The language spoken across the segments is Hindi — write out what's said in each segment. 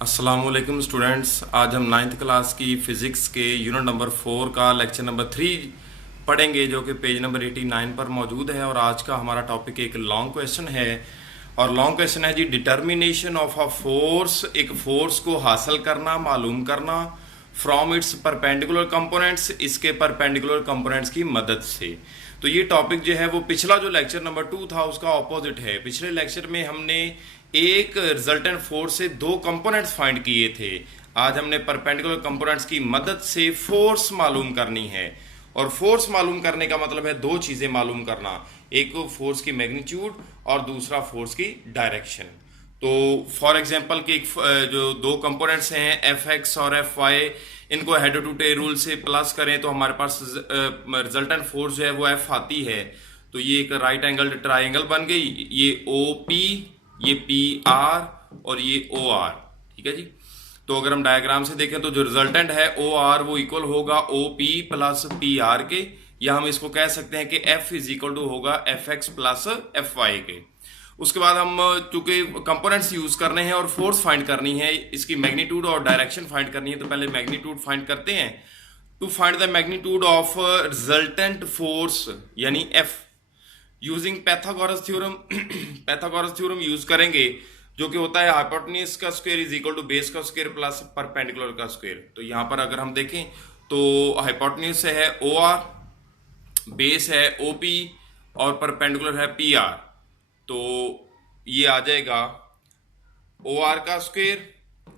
अस्सलाम वालेकुम स्टूडेंट्स। आज हम नाइन्थ क्लास की फ़िज़िक्स के यूनिट नंबर 4 का लेक्चर नंबर 3 पढ़ेंगे, जो कि पेज नंबर 89 पर मौजूद है। और आज का हमारा टॉपिक एक लॉन्ग क्वेश्चन है, और लॉन्ग क्वेश्चन है जी, डिटर्मिनेशन ऑफ अ फोर्स। एक फोर्स को हासिल करना, मालूम करना फ्रॉम इट्स परपेंडिकुलर कंपोनेंट्स, इसके परपेंडिकुलर कंपोनेंट्स की मदद से। तो ये टॉपिक जो है वो पिछला जो लेक्चर नंबर 2 था उसका ऑपोजिट है। पिछले लेक्चर में हमने एक रिजल्टेंट फोर्स से दो कंपोनेंट्स फाइंड किए थे। आज हमने परपेंडिकुलर कंपोनेंट्स की मदद से फोर्स मालूम करनी है। और फोर्स मालूम करने का मतलब है दो चीजें मालूम करना, एक फोर्स की मैग्नीट्यूड और दूसरा फोर्स की डायरेक्शन। तो फॉर एग्जांपल कि जो दो कंपोनेंट्स हैं एफ एक्स और एफ वाई, इनको हेड टू टेल रूल से प्लस करें तो हमारे पास रिजल्टेंट फोर्स जो है वो एफ आती है। तो ये एक राइट एंगल ट्राइंगल बन गई, ये ओ पी, ये पी आर और ये ओ आर। ठीक है जी। तो अगर हम डायग्राम से देखें तो जो रिजल्टेंट है ओ आर वो इक्वल होगा O P plus P R के, या हम इसको कह सकते हैं कि एफ इज इक्वल टू होगा F x plus F y के। उसके बाद हम चूंकि कंपोनेंट्स यूज करने हैं और फोर्स फाइंड करनी है, इसकी मैग्नीट्यूड और डायरेक्शन फाइंड करनी है, तो पहले मैग्नीट्यूड फाइंड करते हैं। To find the magnitude of resultant force यानी F using Pythagoras theorem Pythagoras theorem use करेंगे, जो कि होता है हाइपोटेन्यूज का square is equal to base का स्क्वायर प्लस परपेंडिकुलर का स्क्वायर। तो यहां पर अगर हम देखें तो हाइपोटेन्यूज से है ओ आर, बेस है ओ पी और परपेंडिकुलर है पी आर। तो ये आ जाएगा ओ आर का स्क्वायर,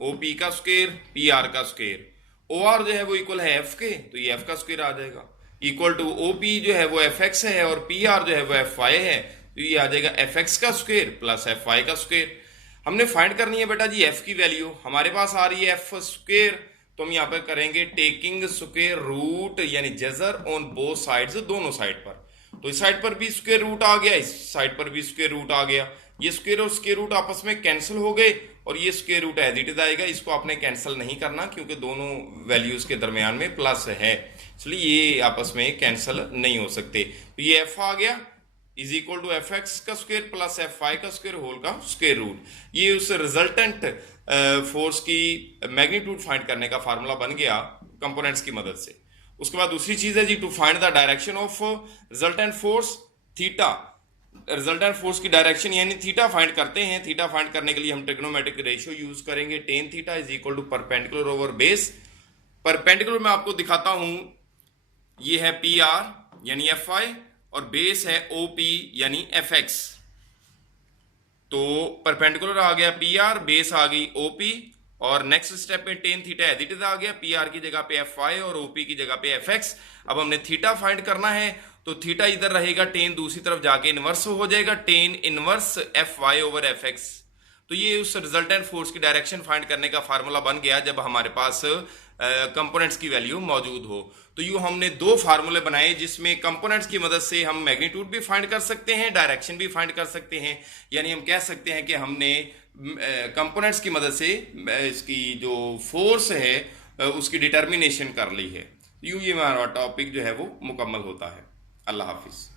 ओ पी का स्क्वायर, पी आर का स्क्वायर। ओ आर जो है वो इक्वल है एफ के, तो ये एफ का स्क्वायर आ जाएगा, इक्वल टू ओ पी जो है वो एफ एक्स है और पी आर जो है वो एफ वाई है, तो ये आ जाएगा एफ एक्स का स्क्वायर प्लस एफ वाई का स्क्वायर। हमने फाइंड करनी है बेटा जी एफ की वैल्यू, हमारे पास आ रही है एफ स्क्वायर, तो हम यहाँ पे करेंगे टेकिंग स्क्वायर रूट यानी जजर ऑन बोथ साइड्स, दोनों साइड पर। तो इस साइड पर भी स्क्वायर रूट आ गया, इस साइड पर भी स्क्वायर रूट आ गया। ये स्क्वायर और स्क्वायर रूट आपस में कैंसिल हो गए और ये square root as it is आएगा। इसको आपने कैंसिल नहीं करना क्योंकि दोनों वैल्यूज के दरमियान में प्लस है, इसलिए ये आपस में कैंसिल नहीं हो सकते। तो ये एफ आ गया is equal to F x का स्क्वायर प्लस एफ वाई का स्क्वायर होल का स्क्वायर रूट। ये उस रिजल्टेंट फोर्स की मैग्नीट्यूड फाइंड करने का फार्मूला बन गया कंपोनेंट्स की मदद से। उसके बाद दूसरी चीज है जी, to find the direction of resultant force theta. Resultant force की डायरेक्शन यानी थीटा फाइंड करते हैं। थीटा फाइंड करने के लिए हम ट्रिग्नोमेट्रिक रेशियो यूज करेंगे, tan theta is equal to perpendicular over base. Perpendicular मैं आपको दिखाता हूं, ये है पी आर यानी एफ आई और बेस है ओ पी यानी एफ एक्स। तो परपेंडिकुलर आ गया पी आर, बेस आ गई ओ पी, और नेक्स्ट स्टेप में tan theta as it is आ गया, पी आर की जगह पे एफ वाई और ओपी की जगह पे एफ एक्स। अब हमने थीटा फाइंड करना है, तो थीटा इधर रहेगा, टेन दूसरी तरफ जाके इनवर्स हो जाएगा, tan inverse F y over F x. तो ये उस रिजल्टेंट फोर्स की डायरेक्शन फाइंड करने का फार्मूला बन गया जब हमारे पास कंपोनेंट्स की वैल्यू मौजूद हो। तो यूं हमने दो फार्मूले बनाए जिसमें कंपोनेंट्स की मदद से हम मैग्नीट्यूड भी फाइंड कर सकते हैं, डायरेक्शन भी फाइंड कर सकते हैं। यानी हम कह सकते हैं कि हमने कंपोनेंट्स की मदद से इसकी जो फोर्स है उसकी डिटर्मिनेशन कर ली है। यूं ये हमारा टॉपिक जो है वो मुकम्मल होता है। अल्लाह हाफिज।